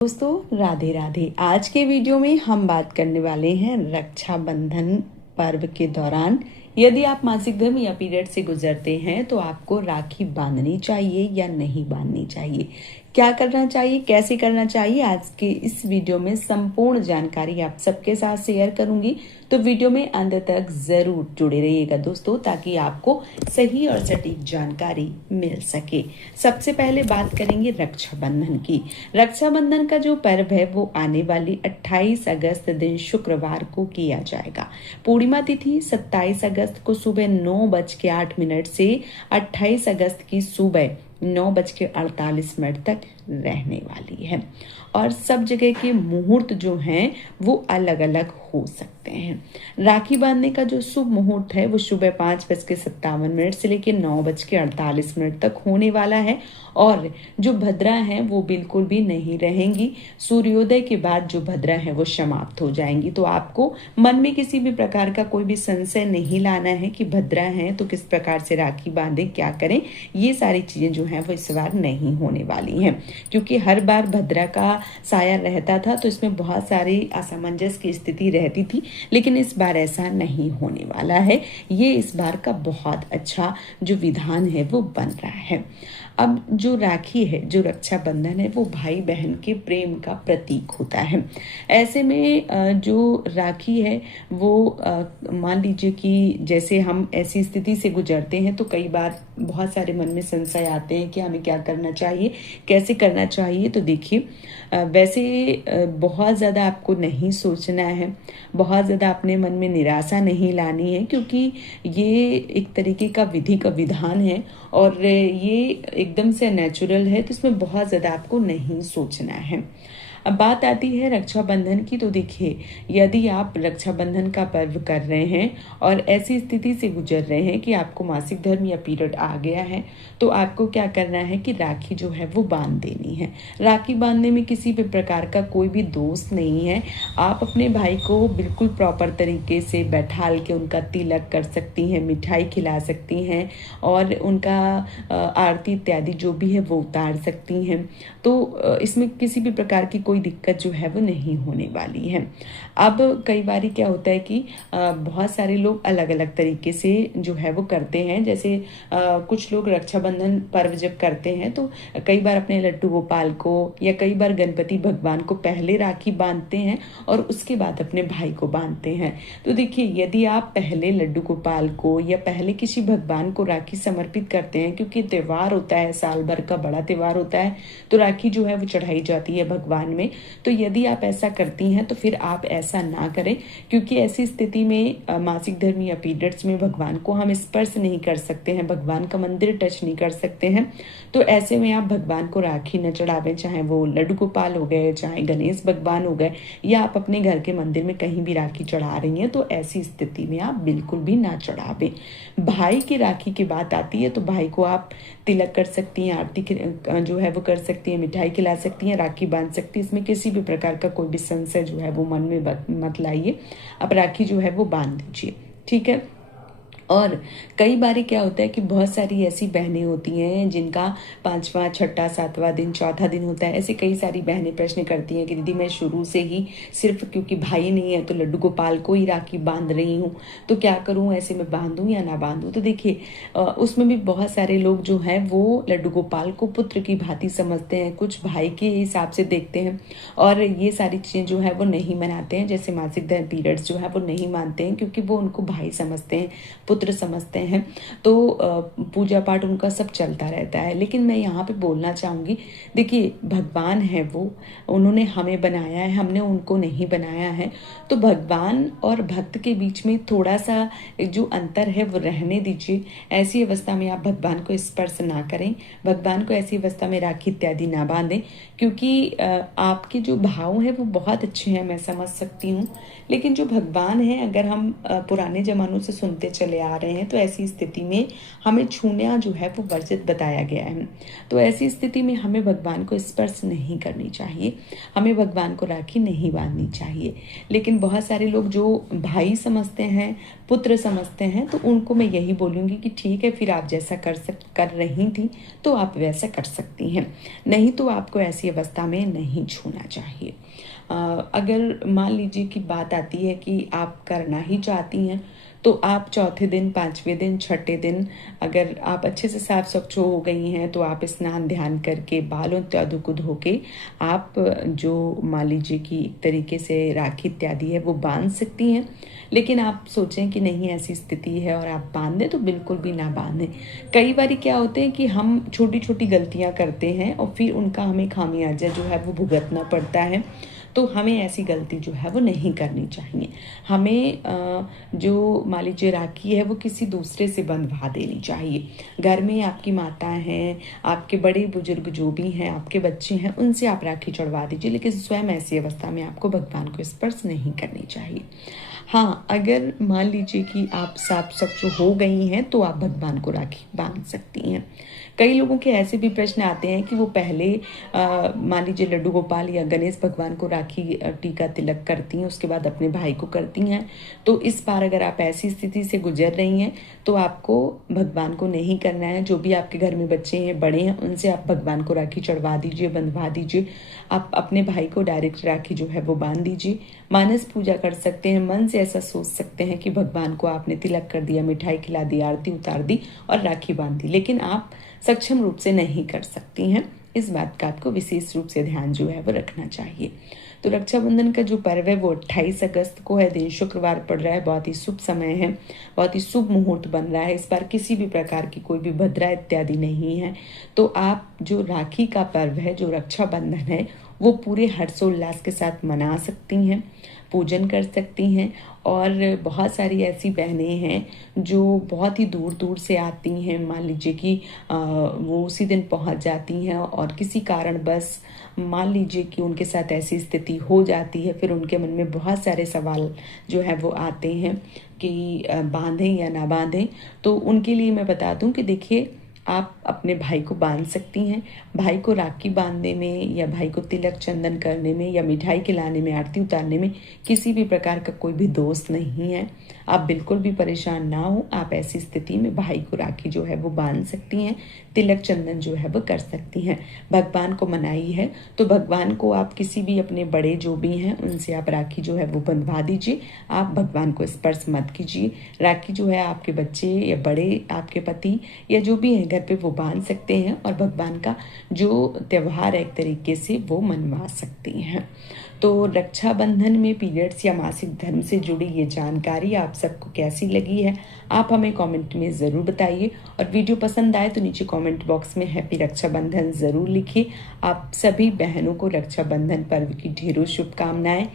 दोस्तों राधे राधे। आज के वीडियो में हम बात करने वाले हैं रक्षाबंधन पर्व के दौरान यदि आप मासिक धर्म या पीरियड से गुजरते हैं तो आपको राखी बांधनी चाहिए या नहीं बांधनी चाहिए, क्या करना चाहिए, कैसे करना चाहिए। आज के इस वीडियो में संपूर्ण जानकारी आप सबके साथ शेयर करूंगी, तो वीडियो में अंत तक जरूर जुड़े रहिएगा दोस्तों, ताकि आपको सही और सटीक जानकारी मिल सके। सबसे पहले बात करेंगे रक्षाबंधन की। रक्षाबंधन का जो पर्व है वो आने वाली 28 अगस्त दिन शुक्रवार को किया जाएगा। पूर्णिमा तिथि 27 अगस्त को सुबह 9:08 से 28 अगस्त की सुबह 9:48 तक रहने वाली है और सब जगह के मुहूर्त जो हैं वो अलग अलग हो सकते हैं। राखी बांधने का जो शुभ मुहूर्त है वो सुबह 5:57 से लेकर 9:48 तक होने वाला है और जो भद्रा है वो बिल्कुल भी नहीं रहेंगी। सूर्योदय के बाद जो भद्रा है वो समाप्त हो जाएंगी। तो आपको मन में किसी भी प्रकार का कोई भी संशय नहीं लाना है कि भद्रा है तो किस प्रकार से राखी बांधे, क्या करें। ये सारी चीजें जो है वो इस बार नहीं होने वाली हैं, क्योंकि हर बार भद्रा का साया रहता था तो इसमें बहुत सारी असमंजस की स्थिति रहती थी, लेकिन इस बार ऐसा नहीं होने वाला है। ये इस बार का बहुत अच्छा जो विधान है वो बन रहा है। अब जो राखी है, जो रक्षाबंधन है, वो भाई बहन के प्रेम का प्रतीक होता है। ऐसे में जो राखी है वो मान लीजिए कि जैसे हम ऐसी स्थिति से गुजरते हैं तो कई बार बहुत सारे मन में संशय आते हैं कि हमें क्या करना चाहिए, कैसे करना चाहिए। तो देखिए वैसे बहुत ज़्यादा आपको नहीं सोचना है, बहुत ज़्यादा अपने मन में निराशा नहीं लानी है, क्योंकि ये एक तरीके का विधि का विधान है और ये एकदम से नेचुरल है, तो इसमें बहुत ज़्यादा आपको नहीं सोचना है। अब बात आती है रक्षाबंधन की। तो देखिए यदि आप रक्षाबंधन का पर्व कर रहे हैं और ऐसी स्थिति से गुजर रहे हैं कि आपको मासिक धर्म या पीरियड आ गया है, तो आपको क्या करना है कि राखी जो है वो बांध देनी है। राखी बांधने में किसी भी प्रकार का कोई भी दोष नहीं है। आप अपने भाई को बिल्कुल प्रॉपर तरीके से बैठाल के उनका तिलक कर सकती हैं, मिठाई खिला सकती हैं और उनका आरती इत्यादि जो भी है वो उतार सकती हैं। तो इसमें किसी भी प्रकार की कोई दिक्कत जो है वो नहीं होने वाली है। अब कई बार क्या होता है कि बहुत सारे लोग अलग अलग तरीके से जो है वो करते हैं। जैसे कुछ लोग रक्षाबंधन पर्व जब करते हैं तो कई बार अपने लड्डू गोपाल को या कई बार गणपति भगवान को पहले राखी बांधते हैं और उसके बाद अपने भाई को बांधते हैं। तो देखिए यदि आप पहले लड्डू गोपाल को या पहले किसी भगवान को राखी समर्पित करते हैं, क्योंकि त्योहार होता है, साल भर का बड़ा त्योहार होता है, तो राखी जो है वो चढ़ाई जाती है भगवान में। तो यदि आप ऐसा करती हैं तो फिर आप ऐसा ना करें, क्योंकि ऐसी स्थिति में मासिक धर्म या पीरियड्स में भगवान को हम स्पर्श नहीं कर सकते हैं, भगवान का मंदिर टच नहीं कर सकते हैं। तो ऐसे में आप भगवान को राखी न चढ़ावें, चाहे वो लड्डू गोपाल हो गए, चाहे गणेश भगवान हो गए, या आप अपने घर के मंदिर में कहीं भी राखी चढ़ा रही हैं, तो ऐसी स्थिति में आप बिल्कुल भी ना चढ़ावें। भाई की राखी की बात आती है तो भाई को आप तिलक कर सकती हैं, आरती जो है वो कर सकती हैं, मिठाई खिला सकती हैं, राखी बांध सकती हैं। इसमें किसी भी प्रकार का कोई भी संशय जो है वो मन में मत लाइए। आप राखी जो है वो बांध दीजिए, ठीक है। और कई बार क्या होता है कि बहुत सारी ऐसी बहनें होती हैं जिनका 5वां, 6ठा, 7वां दिन, चौथा दिन होता है। ऐसे कई सारी बहनें प्रश्न करती हैं कि दीदी मैं शुरू से ही सिर्फ क्योंकि भाई नहीं है तो लड्डू गोपाल को ही राखी बांध रही हूँ, तो क्या करूँ, ऐसे में बांधूँ या ना बांधूँ। तो देखिए उसमें भी बहुत सारे लोग जो हैं वो लड्डू गोपाल को पुत्र की भांति समझते हैं, कुछ भाई के हिसाब से देखते हैं और ये सारी चीज़ें जो है वो नहीं मनाते हैं। जैसे मासिक धर्म पीरियड्स जो है वो नहीं मानते हैं, क्योंकि वो उनको भाई समझते हैं, पुत्र समझते हैं। तो पूजा पाठ उनका सब चलता रहता है। लेकिन मैं यहाँ पे बोलना चाहूँगी, देखिए भगवान है वो, उन्होंने हमें बनाया है, हमने उनको नहीं बनाया है। तो भगवान और भक्त के बीच में थोड़ा सा जो अंतर है वो रहने दीजिए। ऐसी अवस्था में आप भगवान को स्पर्श ना करें, भगवान को ऐसी अवस्था में राखी इत्यादि ना बांधें, क्योंकि आपके जो भाव है वो बहुत अच्छे हैं, मैं समझ सकती हूँ। लेकिन जो भगवान है, अगर हम पुराने जमानों से सुनते चले आ रहे हैं तो ऐसी स्थिति में हमें छूना जो है वो वर्जित बताया गया है। तो ऐसी स्थिति में हमें भगवान को स्पर्श नहीं करनी चाहिए, हमें भगवान को राखी नहीं बांधनी चाहिए। लेकिन बहुत सारे लोग जो भाई समझते हैं, पुत्र समझते हैं, तो उनको मैं यही बोलूँगी कि ठीक है, फिर आप जैसा कर रही थी तो आप वैसा कर सकती हैं। नहीं तो आपको ऐसी ऐसी अवस्था में नहीं छूना चाहिए। अगर मान लीजिए कि बात आती है कि आप करना ही चाहती हैं, तो आप चौथे दिन, पाँचवें दिन, छठे दिन अगर आप अच्छे से साफ स्वच्छ हो गई हैं तो आप स्नान ध्यान करके बालों इत्यादि को धो के आप जो मान लीजिए कि एक तरीके से राखी इत्यादि है वो बांध सकती हैं। लेकिन आप सोचें कि नहीं ऐसी स्थिति है और आप बांधें तो बिल्कुल भी ना बांधें। कई बार क्या होते हैं कि हम छोटी छोटी गलतियां करते हैं और फिर उनका हमें खामियाजा जो है वो भुगतना पड़ता है। तो हमें ऐसी गलती जो है वो नहीं करनी चाहिए। हमें जो मान लीजिए राखी है वो किसी दूसरे से बंधवा देनी चाहिए। घर में आपकी माता हैं, आपके बड़े बुजुर्ग जो भी हैं, आपके बच्चे हैं, उनसे आप राखी चढ़वा दीजिए, लेकिन स्वयं ऐसी अवस्था में आपको भगवान को स्पर्श नहीं करनी चाहिए। हाँ, अगर मान लीजिए कि आप साफ स्वच्छ हो गई हैं तो आप भगवान को राखी बांध सकती हैं। कई लोगों के ऐसे भी प्रश्न आते हैं कि वो पहले मान लीजिए लड्डू गोपाल या गणेश भगवान को राखी टीका तिलक करती हैं, उसके बाद अपने भाई को करती हैं। तो इस बार अगर आप ऐसी स्थिति से गुजर रही हैं तो आपको भगवान को नहीं करना है। जो भी आपके घर में बच्चे हैं, बड़े हैं, उनसे आप भगवान को राखी चढ़वा दीजिए, बंधवा दीजिए। आप अपने भाई को डायरेक्ट राखी जो है वो बांध दीजिए। मानस पूजा कर सकते हैं, मन से ऐसा सोच सकते हैं कि भगवान को आपने तिलक कर दिया, मिठाई खिला दी, आरती उतार दी और राखी बांध दी, लेकिन आप सक्षम रूप से नहीं कर सकती हैं। इस बात का आपको विशेष रूप से ध्यान जो है वो रखना चाहिए। तो रक्षाबंधन का जो पर्व है वो 28 अगस्त को है, दिन शुक्रवार पड़ रहा है, बहुत ही शुभ समय है, बहुत ही शुभ मुहूर्त बन रहा है। इस बार किसी भी प्रकार की कोई भी भद्रा इत्यादि नहीं है। तो आप जो राखी का पर्व है, जो रक्षाबंधन है, वो पूरे हर्षोल्लास के साथ मना सकती हैं, पूजन कर सकती हैं। और बहुत सारी ऐसी बहनें हैं जो बहुत ही दूर दूर से आती हैं, मान लीजिए कि वो उसी दिन पहुंच जाती हैं और किसी कारण बस मान लीजिए कि उनके साथ ऐसी स्थिति हो जाती है, फिर उनके मन में बहुत सारे सवाल जो है वो आते हैं कि बांधें या ना बांधें। तो उनके लिए मैं बता दूं कि देखिए, आप अपने भाई को बांध सकती हैं। भाई को राखी बांधने में या भाई को तिलक चंदन करने में या मिठाई खिलाने में, आरती उतारने में किसी भी प्रकार का कोई भी दोष नहीं है। आप बिल्कुल भी परेशान ना हो। आप ऐसी स्थिति में भाई को राखी जो है वो बांध सकती हैं, तिलक चंदन जो है वो कर सकती हैं। भगवान को मनाई है तो भगवान को आप किसी भी अपने बड़े जो भी हैं उनसे आप राखी जो है वो बंधवा दीजिए। आप भगवान को स्पर्श मत कीजिए। राखी जो है आपके बच्चे या बड़े आपके पति या जो भी है घर पे वो बांध सकते हैं और भगवान का जो त्योहार है एक तरीके से वो मनवा सकती हैं। तो रक्षाबंधन में पीरियड्स या मासिक धर्म से जुड़ी ये जानकारी आप सबको कैसी लगी है, आप हमें कमेंट में ज़रूर बताइए। और वीडियो पसंद आए तो नीचे कमेंट बॉक्स में हैप्पी रक्षाबंधन ज़रूर लिखिए। आप सभी बहनों को रक्षाबंधन पर्व की ढेरों शुभकामनाएं।